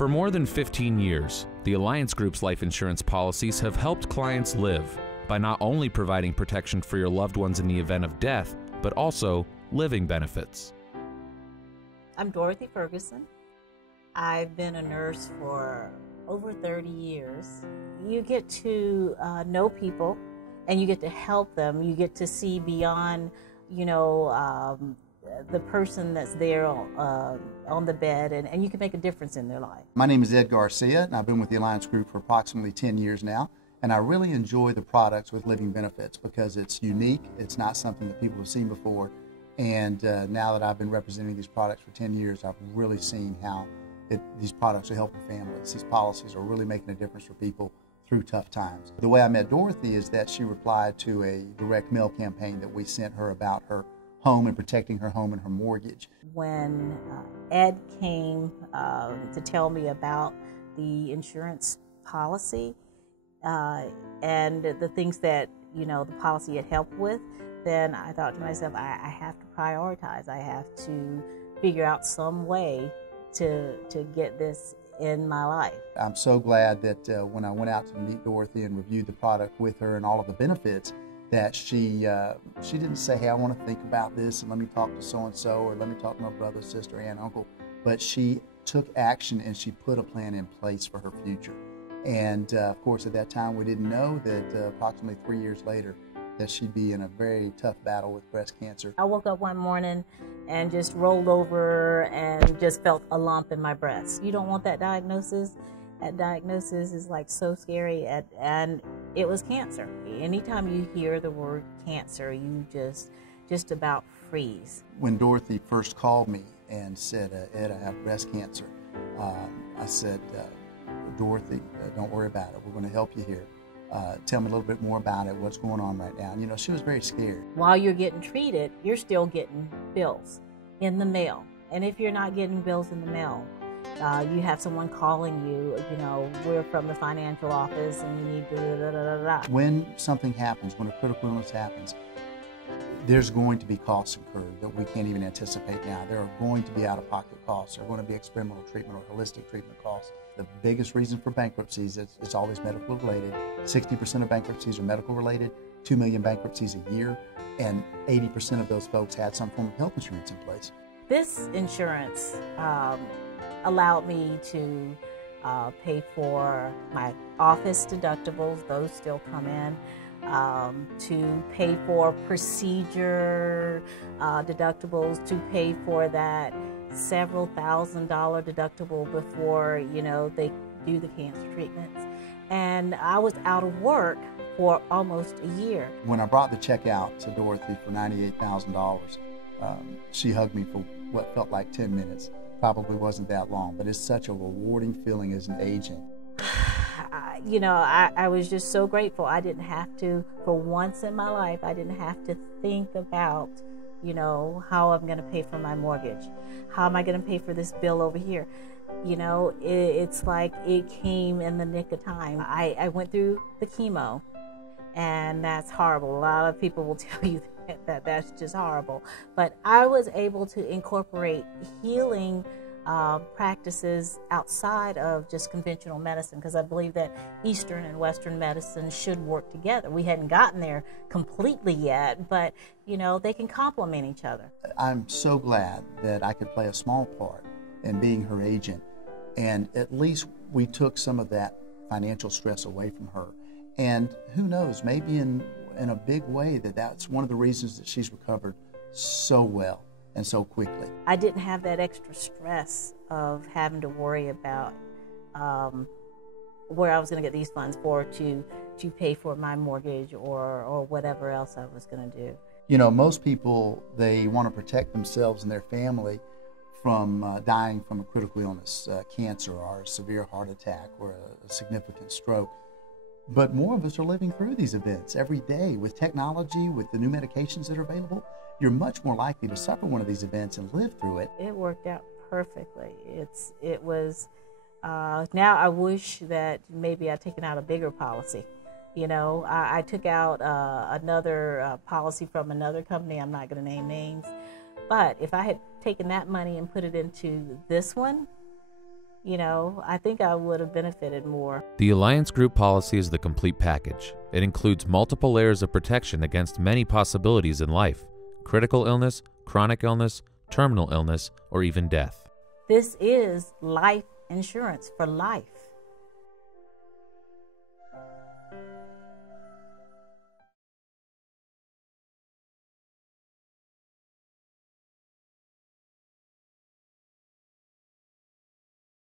For more than 15 years, the Alliance Group's life insurance policies have helped clients live by not only providing protection for your loved ones in the event of death, but also living benefits. I'm Dorothy Ferguson. I've been a nurse for over 30 years. You get to know people and you get to help them. You get to see beyond, the person that's there on the bed, and you can make a difference in their life. My name is Garcia, and I've been with the Alliance Group for approximately 10 years now. And I really enjoy the products with living benefits because it's unique. It's not something that people have seen before. And now that I've been representing these products for 10 years, I've really seen how these products are helping families. These policies are really making a difference for people through tough times. The way I met Dorothy is that she replied to a direct mail campaign that we sent her about her home and protecting her home and her mortgage. When Ed came to tell me about the insurance policy and the things that the policy had helped with, then I thought to myself, I have to prioritize. I have to figure out some way to get this in my life. I'm so glad that when I went out to meet Dorothy and reviewed the product with her and all of the benefits, that she didn't say, hey, I want to think about this and let me talk to so-and-so or let me talk to my brother, sister, aunt, uncle. But she took action and she put a plan in place for her future. And of course, at that time, we didn't know that approximately 3 years later, that she'd be in a very tough battle with breast cancer. I woke up one morning and just rolled over and just felt a lump in my breast. You don't want that diagnosis. That diagnosis is like so scary, and it was cancer. Anytime you hear the word cancer, you just about freeze. When Dorothy first called me and said, Ed, I have breast cancer, I said, Dorothy, don't worry about it. We're going to help you here. Tell me a little bit more about it, what's going on right now. And, she was very scared. While you're getting treated, you're still getting bills in the mail. And if you're not getting bills in the mail, you have someone calling you, we're from the financial office and you need to When something happens, when a critical illness happens, there's going to be costs incurred that we can't even anticipate now. There are going to be out-of-pocket costs. There are going to be experimental treatment or holistic treatment costs. The biggest reason for bankruptcies is it's always medical related. 60% of bankruptcies are medical related, 2 million bankruptcies a year, and 80% of those folks had some form of health insurance in place. This insurance allowed me to pay for my office deductibles, those still come in, to pay for procedure deductibles, to pay for that several $1,000 deductible before, they do the cancer treatments. And I was out of work for almost a year. When I brought the check out to Dorothy for $98,000, she hugged me for what felt like 10 minutes. Probably wasn't that long, but it's such a rewarding feeling as an agent. I was just so grateful. I didn't have to, for once in my life, I didn't have to think about, how I'm going to pay for my mortgage. How am I going to pay for this bill over here? It's like it came in the nick of time. I went through the chemo, and that's horrible. A lot of people will tell you that that's just horrible. But I was able to incorporate healing practices outside of just conventional medicine, because I believe that Eastern and Western medicine should work together. We hadn't gotten there completely yet, but they can complement each other. I'm so glad that I could play a small part in being her agent, and at least we took some of that financial stress away from her. And who knows, maybe in a big way that's one of the reasons that she's recovered so well and so quickly. I didn't have that extra stress of having to worry about where I was going to get these funds for to pay for my mortgage or whatever else I was going to do. Most people, they want to protect themselves and their family from dying from a critical illness, cancer or a severe heart attack or a significant stroke. But more of us are living through these events every day. With technology, with the new medications that are available, you're much more likely to suffer one of these events and live through it. It worked out perfectly. It was, now I wish that maybe I'd taken out a bigger policy. I took out another policy from another company. I'm not going to name names. But if I had taken that money and put it into this one, I think I would have benefited more. The Alliance Group policy is the complete package. It includes multiple layers of protection against many possibilities in life: critical illness, chronic illness, terminal illness, or even death. This is life insurance for life.